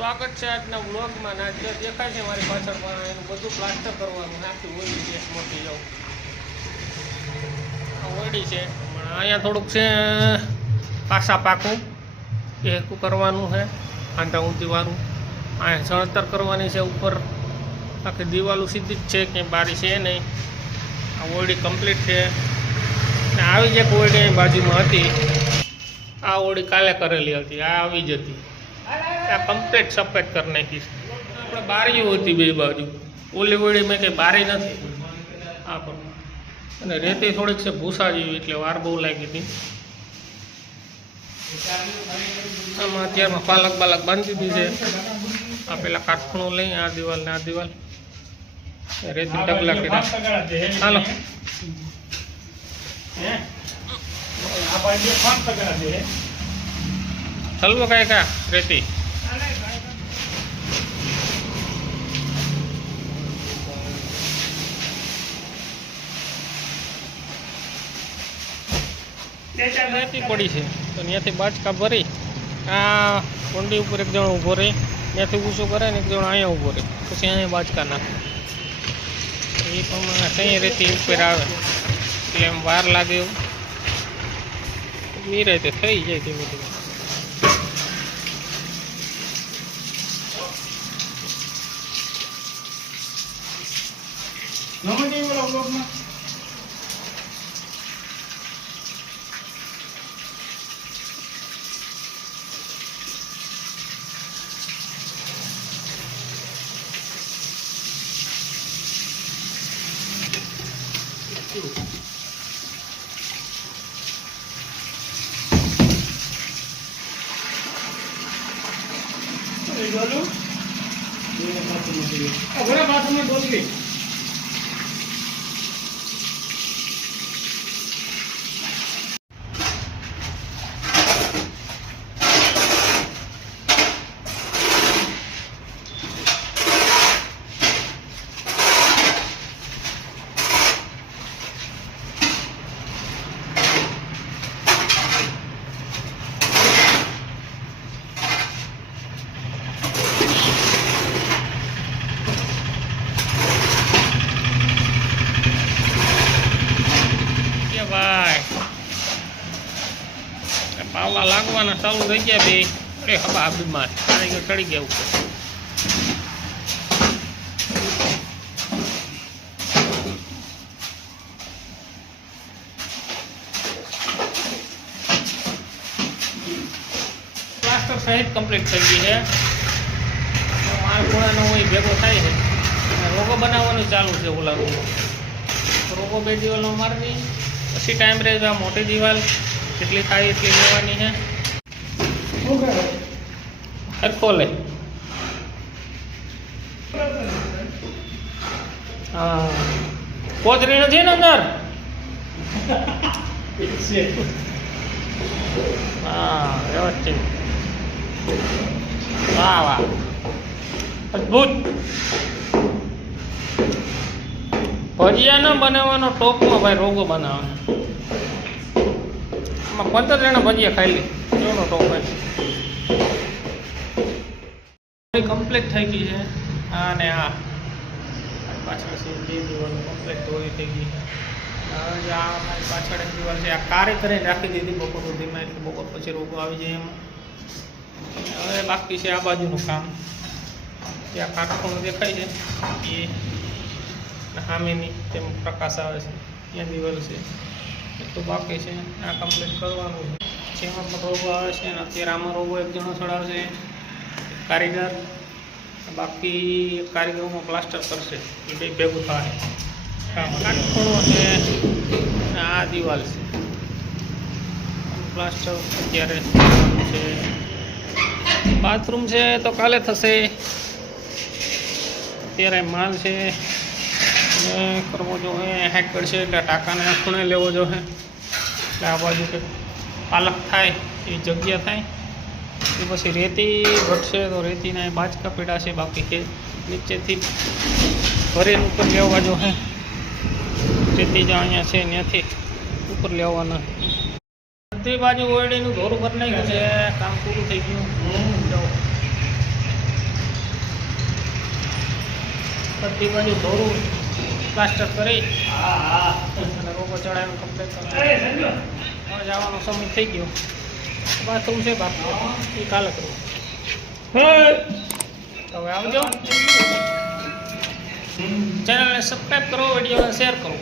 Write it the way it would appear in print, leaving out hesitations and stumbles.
સ્વાગત છે આજના વ્લોગમાં. ને આજે દેખાય છે મારી પાછળ પણ એનું બધું પ્લાસ્ટર કરવાનું આખી ઓયડી છે મોટી જવું ઓયડી છે પણ અહીંયા થોડુંક છે પાસા પાકું એ કરવાનું છે આંટા ઊંધીવાળું. અહીંયા સળતર કરવાની છે ઉપર આખી દિવાલો સીધી જ છે ક્યાંય બારી છે નહીં. આ ઓયડી કમ્પ્લીટ છે ને આવી જ એક ઓયડી અહીં બાજુમાં હતી. આ ઓયડી કાલે કરેલી હતી, આ આવી જ હતી. આ કમ્પ્લીટ સફેદ કરી નાખી છે. આપણે બારીઓ હતી બે બાજુ, ઓલી ઓયડી મેં કંઈ બારી નથી આ પણ. અને રેતી થોડીક છે ભૂસા જેવી એટલે વાર બહુ લાગી હતી. આમાં અત્યારમાં પાલક બાલક બાંધી દીધી છે. આ પેલા કાટખૂણું લઈ આ દિવાલ ને આ દિવાલ રેતી ડગલા કર્યા. હાલો હલવો કાંઈ કા રેતી રેતી પડી છે તો ત્યાંથી બાચકા ભરી આ કોંડી ઉપર એક જણો ઊભો રહે, ત્યાંથી ઊંચું કરે ને એક જણો અહીંયા ઊભો રહે, પછી અહીંયા બાચકા નાખે. એ પ્રમાણે કઈ રેતી ઉપર આવે એટલે એમ વાર લાગે એવું એ રીતે થઈ જાય ધીમે ધીમે. Agora passa uma doce. પાવલા લાગવાના ચાલુ થઈ ગયા બે. અરે હબા બીમાર કારીગર ચડી ગયા ઉપર. પ્લાસ્ટર સહિત કમ્પ્લીટ થઈ ગઈ છે. માલ ખૂણાનો હોય ભેગો થાય છે. રોગો બનાવવાનું ચાલુ છે. ઓલા રોગો બે દિવાલો મારવી પછી ટાઈમ રહે આ મોટી દિવાલ જેટલી થાય એટલી લેવાની છે. સરખો લે હા કોથળી નથી ને અંદર. હા વ્યવસ્થિત. વાહ વાહ અદભુત. ભજીયા ન બનાવવાનો ટોપમાં ભાઈ રોગો બનાવવાનો. 15 જણા ભજીયા ખાઈ લે એનો ટોપ કમ્પ્લીટ થઈ ગઈ છે. અને આ પાછળ છે બે દિવાલો કમ્પ્લીટ ધોઈ થઈ ગઈ છે. હવે આ મારી પાછળ એક દિવાલ છે આ કારે કરીને રાખી દીધી બપોર સુધીમાં એટલે બપોર પછી રોગો આવી જાય એમાં. હવે બાકી છે આ બાજુનું કામ. ત્યાં કાટખૂણું દેખાય છે એ સામેની તેમ પ્રકાશ આવે છે ત્યાં દિવાલ છે એટલું બાકી છે. આ કમ્પ્લીટ કરવાનું છે. જેમાં પણ રોગો આવે છે અને અત્યારે આમાં રોગો એક જણો ચડાવશે કારીગર. બાકી કારીગરોમાં પ્લાસ્ટર કરશે એ કંઈ ભેગું થાય. કાટખૂણો છે આ દિવાલ છે પ્લાસ્ટર અત્યારે છે. બાથરૂમ છે તો કાલે થશે. અત્યારે માલ છે કરવો જોઈએ. હેક કરશે એટલે ટાંકાને ખૂણે લેવો જોઈએ. એટલે આ બાજુ કંઈક પાલક થાય એ જગ્યા થાય એ પછી રેતી ઘટશે તો રેતીના બાચકા પીડાશે. બાકી કે નીચેથી ભરીને ઉપર લેવા જોઈએ. રેતી જ અહીંયા છે ત્યાંથી ઉપર લેવાના. બધી બાજુ ઓરડીનું ધોરું કરી નાખ્યું છે. કામ પૂરું થઈ ગયું. બધી બાજુ ધોરું પ્લાસ્ટર કરી અને રોગો ચડાવીને કમ્પ્લીટ કરી હવે જવાનો સમય થઈ ગયો. બાથરૂમ છે બાકી એ કાલે કરવું. હવે આવજો. ચેનલને સબસ્ક્રાઈબ કરો, વિડીયોને શેર કરો.